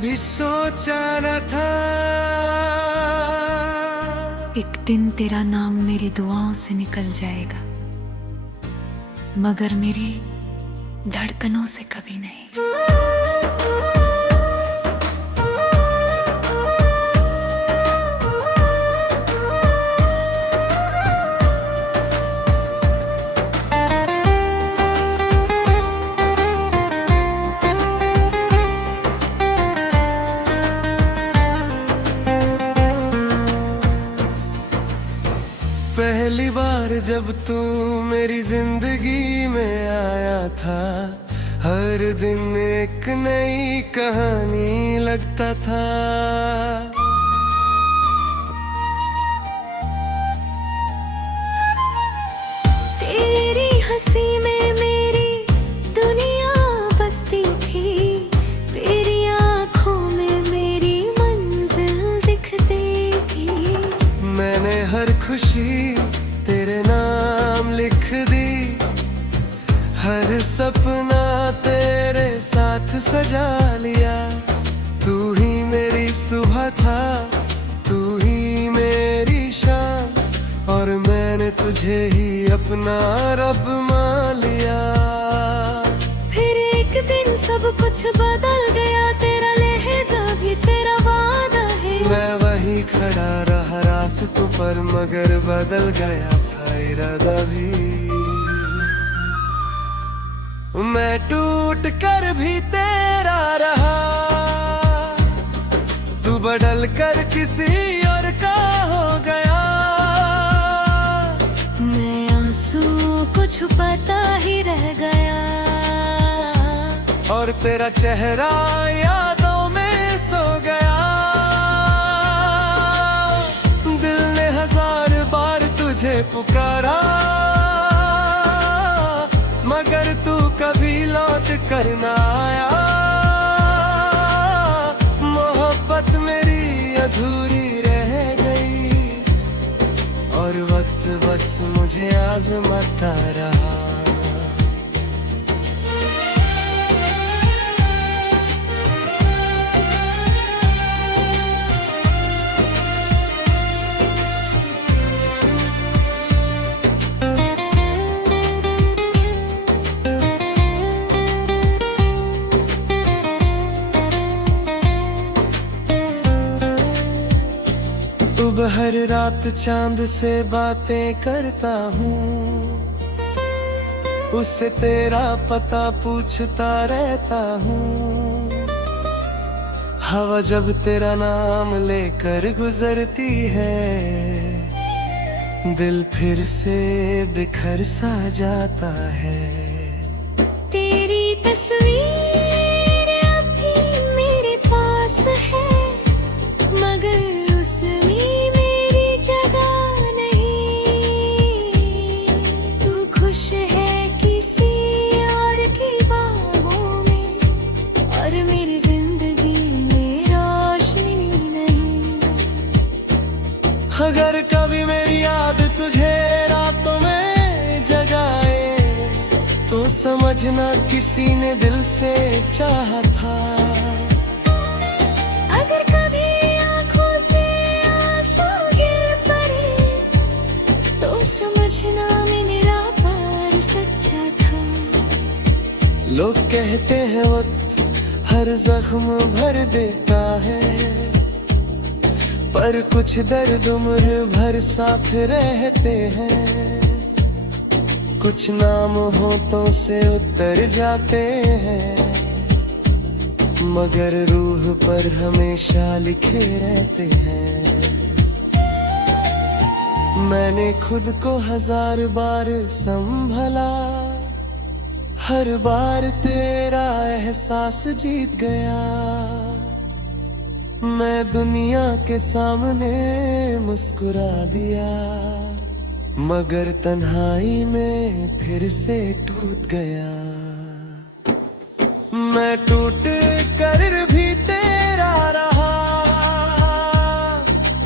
कभी सोचा न था। एक दिन तेरा नाम मेरी दुआओं से निकल जाएगा, मगर मेरी धड़कनों से कभी नहीं। पहली बार जब तू मेरी जिंदगी में आया था, हर दिन एक नई कहानी लगता था। तेरी हंसी में मेरी दुनिया बसती थी, तेरी आंखों में मेरी मंजिल दिखती थी। मैंने हर खुशी तेरे नाम लिख दी, हर सपना तेरे साथ सजा लिया। तू ही मेरी सुबह था, तू ही मेरी शाम, और मैंने तुझे ही अपना रब मान लिया। फिर एक दिन सब कुछ बदल गया, तेरा लहजा भी तेरा वादा है। मैं वहीं खड़ा रहा रास्तों पर, मगर बदल गया था इरादा भी। मैं टूट कर भी तेरा रहा, तू बदल कर किसी और का हो गया। मैं आंसुओं को छुपाता ही रह गया, और तेरा चेहरा यादों में सो गया। दिल ने 1000 बार तुझे पुकारा, मगर तू कभी लौट कर ना आया। मोहब्बत मेरी अधूरी रह गई, और वक्त बस मुझे आजमाता रहा। अब हर रात चांद से बातें करता हूँ, उससे तेरा पता पूछता रहता हूँ। हवा जब तेरा नाम लेकर गुजरती है, दिल फिर से बिखर सा जाता है। तेरी तस्वीर अभी मेरे पास है, मगर अगर कभी मेरी याद तुझे रातों में जगाए, तो समझना किसी ने दिल से चाहा था। अगर कभी आंखों से आंसू गिर पड़े, तो समझना मेरा प्यार सच्चा था। लोग कहते हैं वक्त हर जख्म भर देता है, पर कुछ दर्द उम्र भर साथ रहते हैं। कुछ नाम होठों से उतर जाते हैं, मगर रूह पर हमेशा लिखे रहते हैं। मैंने खुद को 1000 बार संभला, हर बार तेरा एहसास जीत गया। मैं दुनिया के सामने मुस्कुरा दिया, मगर तन्हाई में फिर से टूट गया। मैं टूट कर भी तेरा रहा,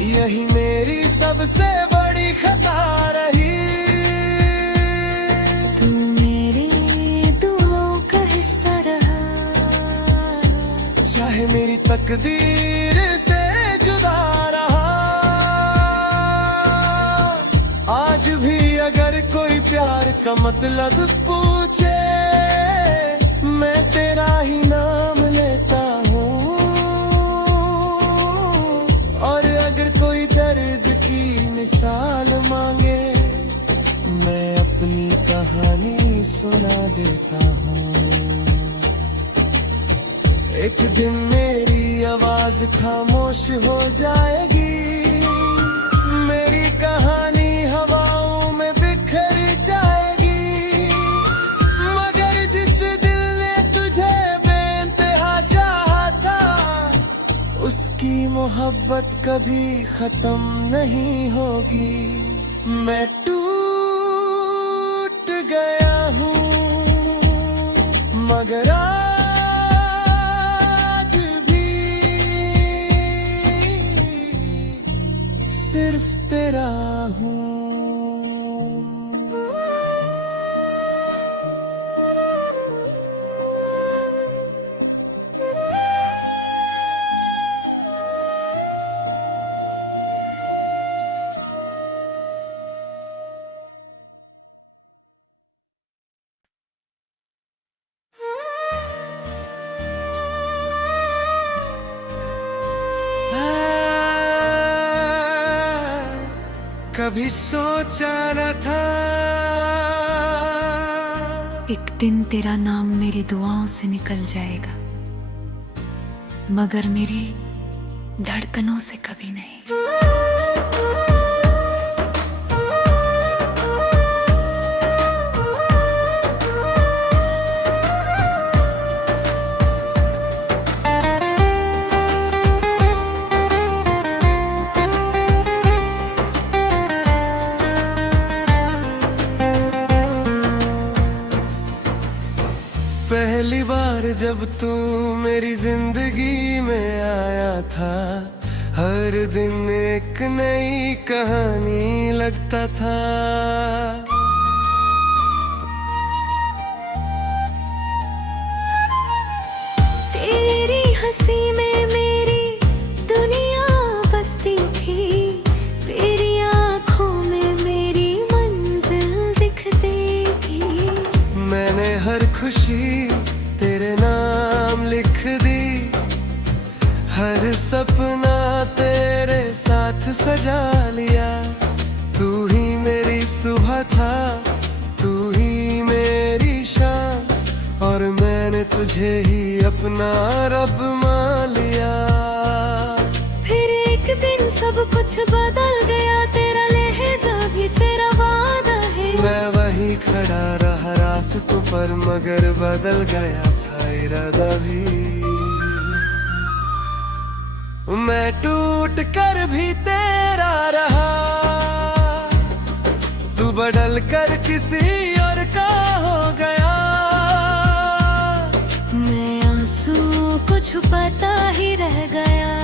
यही मेरी सबसे बड़ी खता रही। तू मेरी दुआओं का हिस्सा रहा, चाहे मेरी तकदीर से जुदा रहा। आज भी अगर कोई प्यार का मतलब पूछे, मैं तेरा ही नाम लेता हूँ। और अगर कोई दर्द की मिसाल मांगे, मैं अपनी कहानी सुना देता हूँ। एक दिन मेरी आवाज खामोश हो जाएगी, मेरी कहानी हवाओं में बिखर जाएगी। मगर जिस दिल ने तुझे बेइंतहा चाहा था, उसकी मोहब्बत कभी खत्म नहीं होगी। मैं टूट गया हूँ, मगर आज भी सिर्फ तेरा हूँ। कभी सोचा न था एक दिन तेरा नाम मेरी दुआओं से निकल जाएगा, मगर मेरी धड़कनों से कभी नहीं। पहली बार जब तू मेरी जिंदगी में आया था, हर दिन एक नई कहानी लगता था। तेरी हंसी में मेरी दुनिया बसती थी, तेरी आंखों में मेरी मंजिल दिखती थी। मैंने हर खुशी तेरे नाम लिख दी, हर सपना तेरे साथ सजा लिया। तू ही मेरी सुबह था, तू ही मेरी शाम, और मैंने तुझे ही अपना रब मान लिया। फिर एक दिन सब कुछ बदल गया, तेरा लहजा भी तेरा वादा है। मैं वही खड़ा रहा रास्तों पर, मगर बदल गया था इरादा भी। मैं टूट कर भी तेरा रहा, तू बदल कर किसी और का हो गया। मैं आंसुओं को छुपाता ही रह गया,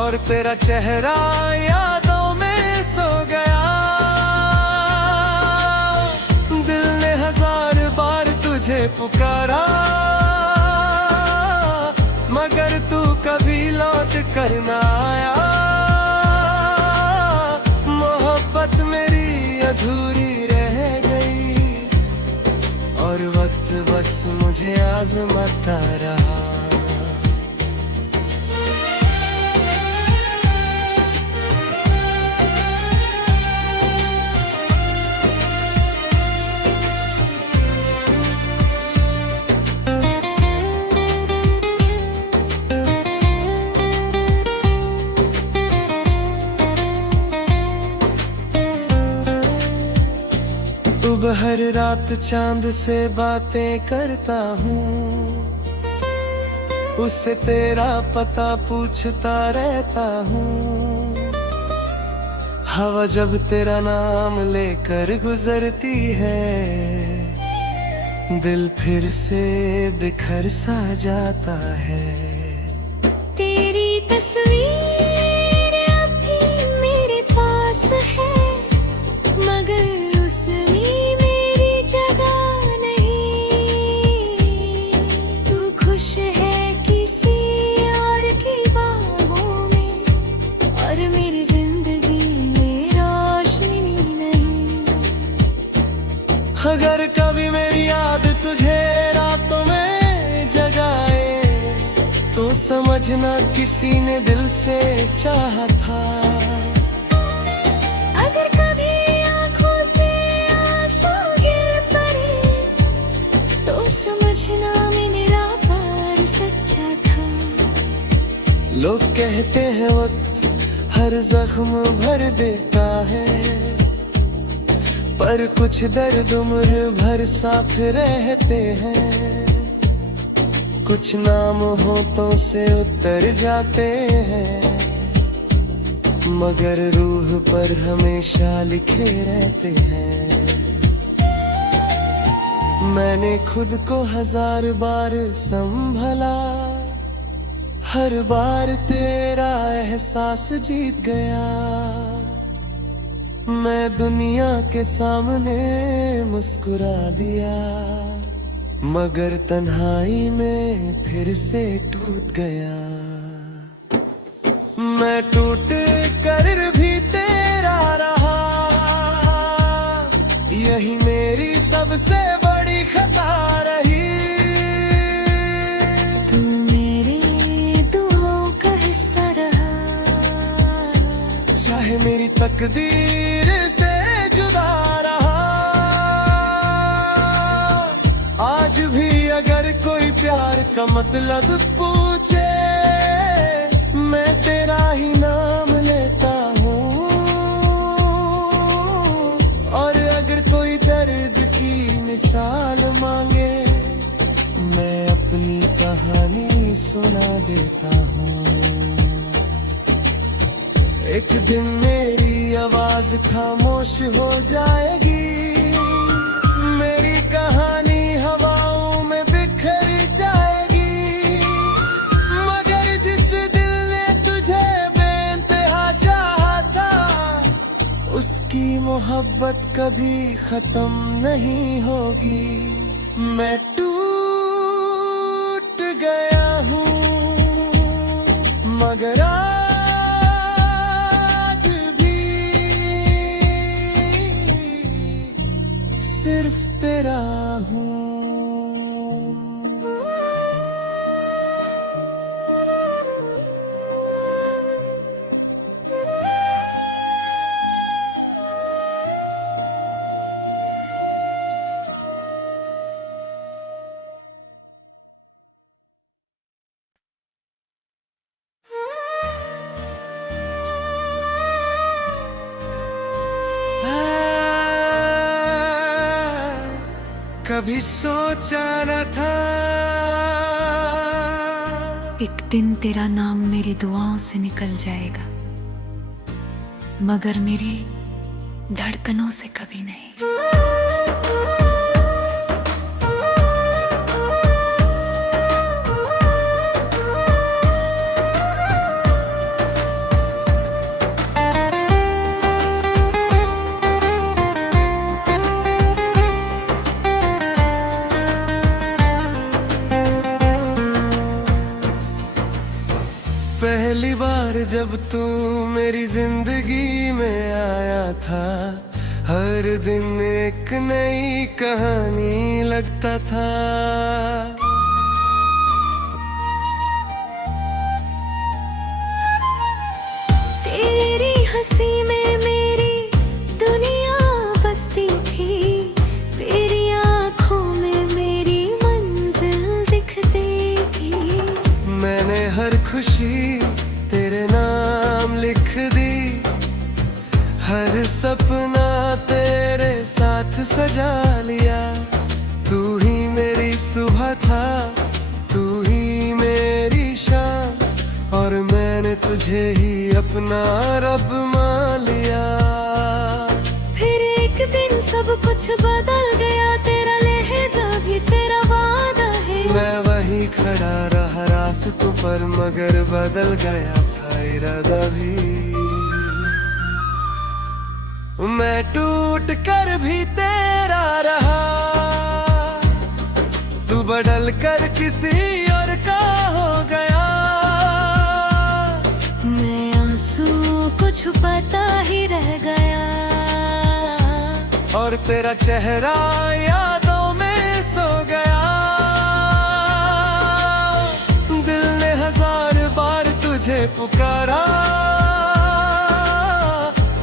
और तेरा चेहरा यादों में सो गया। दिल ने हजार बार तुझे पुकारा, मगर तू कभी लौट कर ना आया। मोहब्बत मेरी अधूरी रह गई, और वक्त बस मुझे आजमाता रहा। हर रात चांद से बातें करता हूँ, उससे तेरा पता पूछता रहता हूँ। हवा जब तेरा नाम लेकर गुजरती है, दिल फिर से बिखर सा जाता है। तेरी तस्वीर अभी मेरे पास है, मगर खुश है कि मगर कभी मेरी याद तुझे रातों में जगाए तो समझना किसी ने दिल से चाहा था। अगर कभी आंखों से आंसू गिर पड़े तो समझना मेरा प्यार सच्चा था। लोग कहते हैं वक्त हर जख्म भर देता है, पर कुछ दर्द उम्र भर साथ रहते हैं। कुछ नाम होठों से उतर जाते हैं, मगर रूह पर हमेशा लिखे रहते हैं। मैंने खुद को 1000 बार संभला, हर बार तेरा एहसास जीत गया। मैं दुनिया के सामने मुस्कुरा दिया, मगर तन्हाई में फिर से टूट गया। मैं टूट कर भी तेरा रहा, यही मेरी सबसे बड़ी खता रही। तू मेरी दुआओं का हिस्सा रहा, चाहे मेरी तकदीर से जुदा रहा। आज भी अगर कोई प्यार का मतलब पूछे, मैं तेरा ही नाम लेता हूँ। और अगर कोई दर्द की मिसाल मांगे, मैं अपनी कहानी सुना देता हूँ। एक दिन मेरी आवाज खामोश हो जाएगी, मेरी कहानी हवाओं में बिखर जाएगी। मगर जिस दिल ने तुझे बेइंतहा चाहा था, उसकी मोहब्बत कभी खत्म नहीं होगी। मैं टूट गया हूँ, मगर सिर्फ तेरा हूँ। कभी सोचा न था एक दिन तेरा नाम मेरी दुआओं से निकल जाएगा, मगर मेरी धड़कनों से कभी नहीं। पहली बार जब तू मेरी जिंदगी में आया था, हर दिन एक नई कहानी लगता था। तेरी हंसी में मेरी दुनिया बसती थी, तेरी आंखों में मेरी मंजिल दिखती थी। मैंने हर खुशी तेरे नाम लिख दी, हर सपना तेरे साथ सजा लिया। तू ही मेरी सुबह था, तू ही मेरी शाम, और मैंने तुझे ही अपना रब मान लिया। फिर एक दिन सब कुछ बदल गया, तेरा लहजा भी तेरा वादा है। मैं वही खड़ा रहा रास्तों पर, मगर बदल गया था इरादा भी। मैं टूट कर भी तेरा रहा, तू बदल कर किसी और का हो गया। मैं आंसुओं को छुपाता ही रह गया, और तेरा चेहरा यादों में सो गया। दिल ने 1000 बार तुझे पुकारा,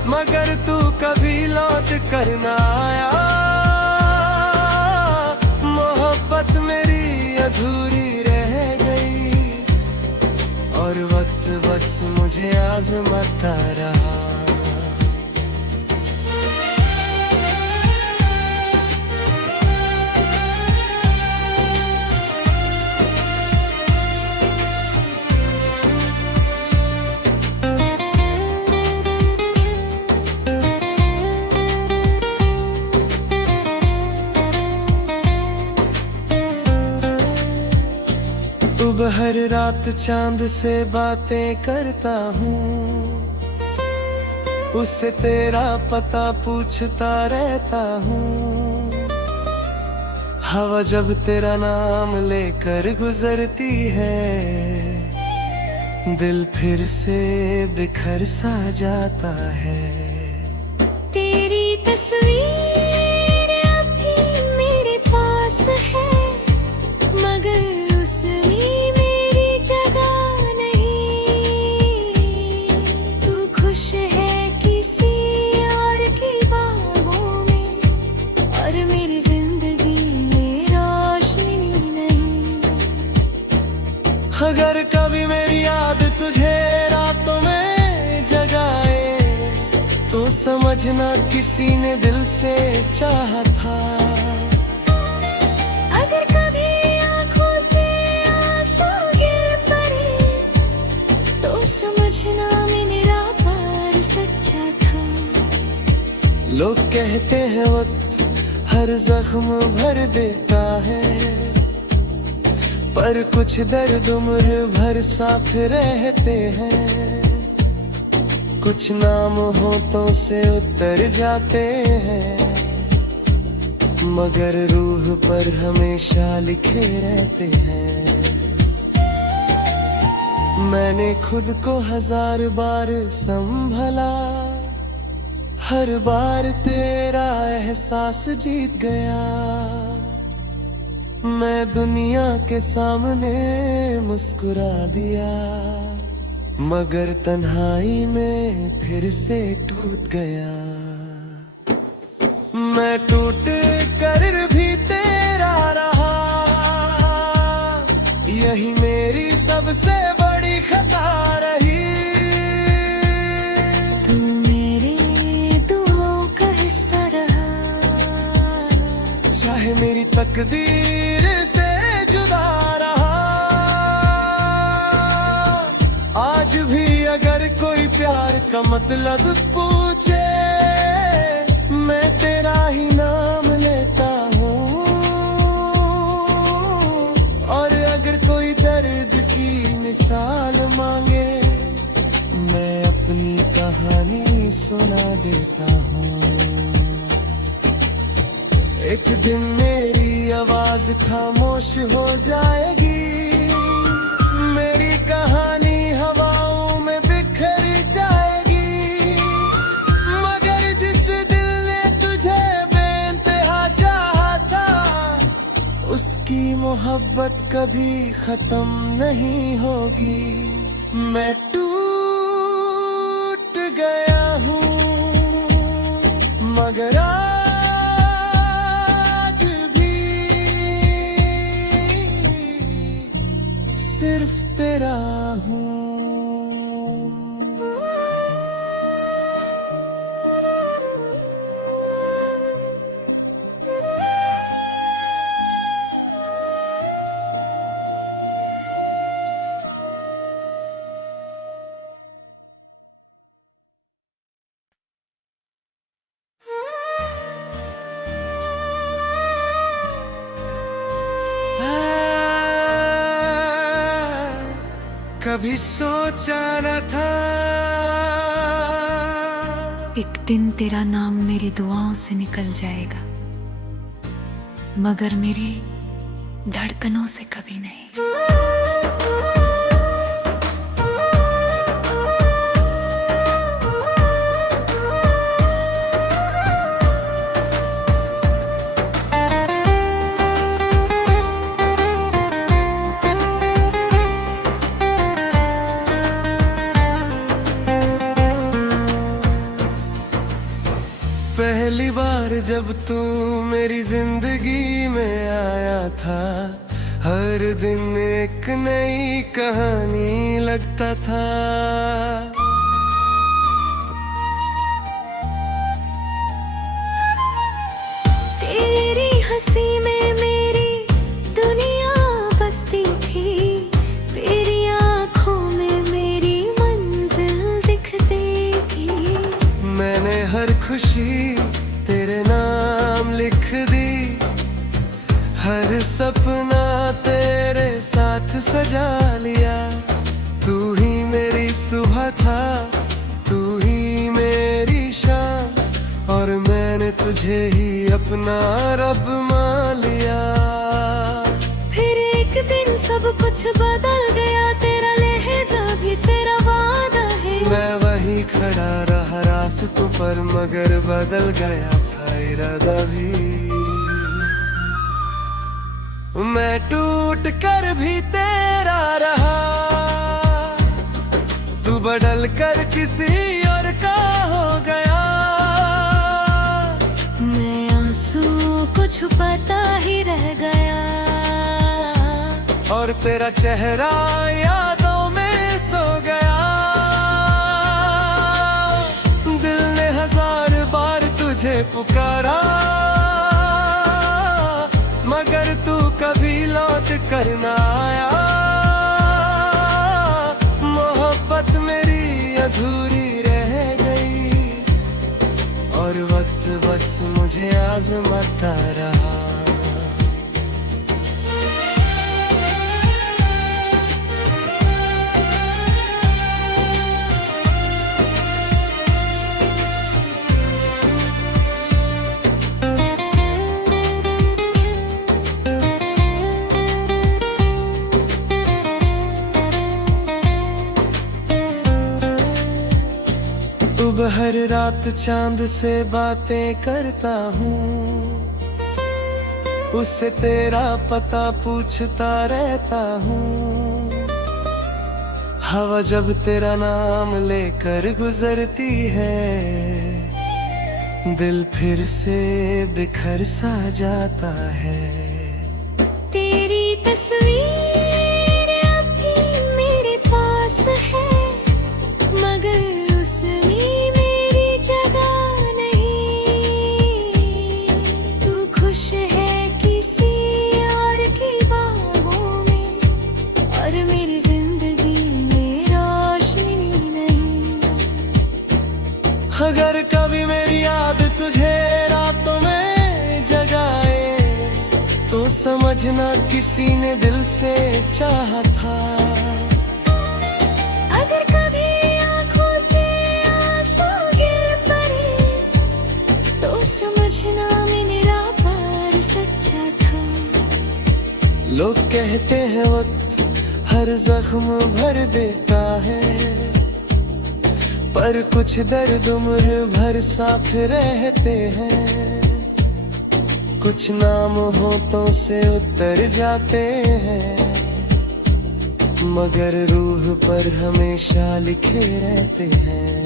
मगर तू कभी लौट कर ना आया। मोहब्बत मेरी अधूरी रह गई और वक्त बस मुझे आजमाता रहा। अब हर रात चांद से बातें करता हूँ, उससे तेरा पता पूछता रहता हूँ। हवा जब तेरा नाम लेकर गुजरती है, दिल फिर से बिखर सा जाता है। तेरी तस्वीर अभी मेरे पास है, मगर अगर कभी मेरी याद तुझे रातों में जगाए, तो समझना किसी ने दिल से चाहा था। अगर कभी आंखों से आंसू गिर पड़े, तो समझना मेरा प्यार सच्चा था। लोग कहते हैं वक्त हर जख्म भर देता है, पर कुछ दर्द उम्र भर साथ रहते हैं। कुछ नाम होठों से उतर जाते हैं, मगर रूह पर हमेशा लिखे रहते हैं। मैंने खुद को 1000 बार संभला, हर बार तेरा एहसास जीत गया। मैं दुनिया के सामने मुस्कुरा दिया, मगर तन्हाई में फिर से टूट गया। मैं टूट कर भी तेरा रहा, यही मेरी सबसे बड़ी खता रही। तू मेरी दुआओं का हिस्सा रहा, चाहे मेरी तकदीर से जुदा रहा। आज भी अगर कोई प्यार का मतलब पूछे, मैं तेरा ही नाम लेता हूँ। और अगर कोई दर्द की मिसाल मांगे, मैं अपनी कहानी सुना देता हूँ। एक दिन मेरी आवाज खामोश हो जाएगी, मेरी कहानी हवाओं में बिखर जाएगी। मगर जिस दिल ने तुझे बेइंतहा चाहा था, उसकी मोहब्बत कभी खत्म नहीं होगी। मैं टूट गया हूँ, मगर सिर्फ तेरा हूँ। कभी सोचा न था एक दिन तेरा नाम मेरी दुआओं से निकल जाएगा, मगर मेरी धड़कनों से कभी नहीं। पहली बार जब तू मेरी जिंदगी में आया था, हर दिन एक नई कहानी लगता था। तेरी हंसी में मेरी दुनिया बसती थी, तेरी आंखों में मेरी मंजिल दिखती थी। मैंने हर खुशी तेरे नाम लिख दी, हर सपना तेरे साथ सजा लिया। तू ही मेरी सुबह था, तू ही मेरी शाम, और मैंने तुझे ही अपना रब मान लिया। फिर एक दिन सब कुछ बदल गया, तेरा लहजा भी तेरा वादा है। मैं वही खड़ा रहा रास्तों पर, मगर बदल गया था इरादा भी। मैं टूट कर भी तेरा रहा, तू बदल कर किसी और का हो गया। मैं आंसुओं को छुपाता ही रह गया, और तेरा चेहरा यादों में सो गया। दिल ने 1000 बार तुझे पुकारा, मगर तू कभी लौट कर ना आया। मोहब्बत मेरी अधूरी रह गई, और वक्त बस मुझे आजमाता रहा। अब हर रात चांद से बातें करता हूँ, उससे तेरा पता पूछता रहता हूँ। हवा जब तेरा नाम लेकर गुजरती है, दिल फिर से बिखर सा जाता है। तेरी तस्वीर अब भी मेरे पास है, मगर अगर कभी मेरी याद तुझे रातों में जगाए, तो समझना किसी ने दिल से चाहा था। अगर कभी आंखों से आंसू गिर पड़े, तो समझना मेरा प्यार सच्चा था। लोग कहते हैं वक्त हर जख्म भर देता है, पर कुछ दर्द उम्र भर साथ रहते हैं। कुछ नाम होठों से उतर जाते हैं, मगर रूह पर हमेशा लिखे रहते हैं।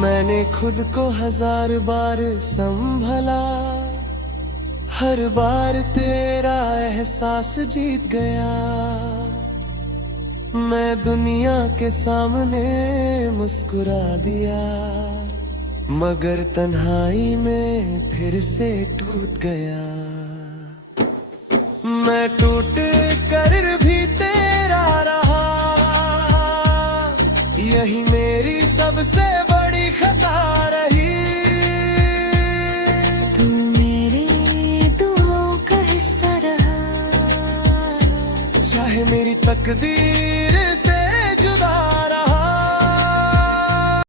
मैंने खुद को 1000 बार संभला, हर बार तेरा एहसास जीत गया। मैं दुनिया के सामने मुस्कुरा दिया, मगर तन्हाई में फिर से टूट गया। मैं टूट कर भी तेरा रहा, यही मेरी सबसे बड़ी खता रही। तू मेरे दुआओं का हिस्सा रहा, चाहे मेरी तकदीर